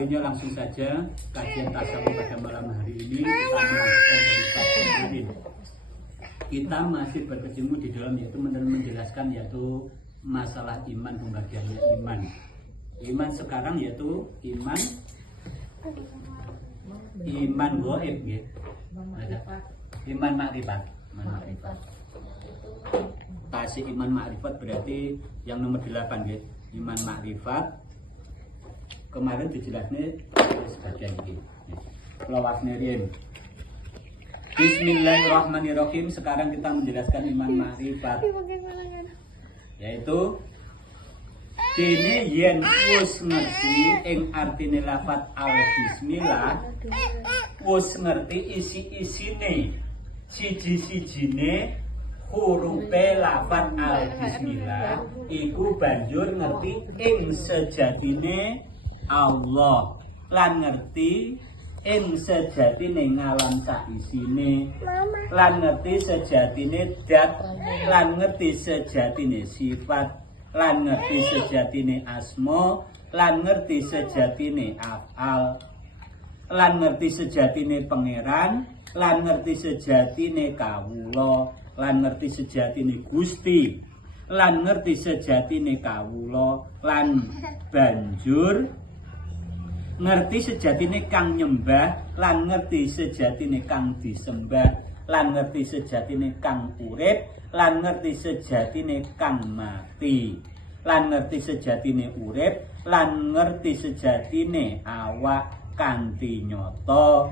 Langsung saja kajian tasawuf pada malam hari ini kita melanjutkan dari bab kemarin. Kita masih berkecimpung di dalam yaitu menjelaskan yaitu masalah iman, pembagiannya iman. Iman sekarang yaitu iman gaib ya. Iman makrifat. Kasih iman makrifat berarti yang nomor 8 ya. Iman makrifat. Kemarin dijelasnya sebagian ini. Lawasnya Rin. Bismillahirrahmanirrahim. Sekarang kita menjelaskan iman makrifat. Yaitu dene yen wis ngerti ing artine lafaz al bismillah, wis ngerti isi-isine siji-sijine hurufe lafaz al bismillah, iku banjur ngerti ing sejatine Allah, lan ngerti ing sejatine ngalam saisine, lan ngerti sejatine dat, lan ngerti sejatine sifat, lan ngerti sejatine asma, lan ngerti sejatine af'al, lan ngerti sejatine pangeran, lan ngerti sejatine kawula, lan ngerti sejatine Gusti, lan ngerti sejatine kawula, lan banjur ngerti sejatine kang nyembah, lan ngerti sejatine kang disembah, lan ngerti sejatine kang urip, lan ngerti sejatine kang mati, lan ngerti sejatine urip, lan ngerti sejatine awak kanthi nyata,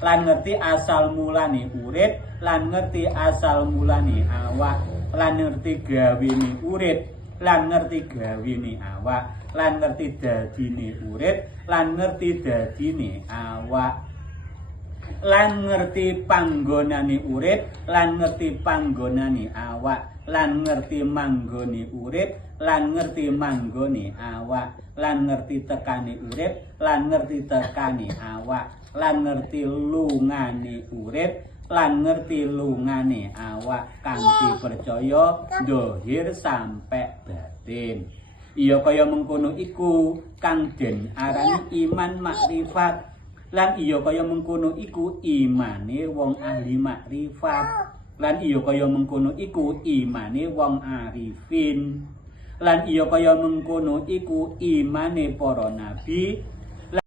lan ngerti asal mulane urip, lan ngerti asal mulane awak, lan ngerti gawene urip, lan ngerti gawene awak, lan ngerti dadine urip, lan ngerti dadine awak, lan ngerti panggonane urip, lan ngerti panggonane awak, lan ngerti manggone urip, lan ngerti manggone awak, lan ngerti tekane urip, lan ngerti tekane awak, lan ngerti lungane urip, lan ngerti lungane awak kanthi percaya dohir sampai batin. Iya kaya mengkono iku kang den arani iman makrifat, lan iya kaya mengkono iku imane wong ahli makrifat, lan iya kaya mengkono iku imane wong arifin, lan iya kaya mengkono iku imane para nabi,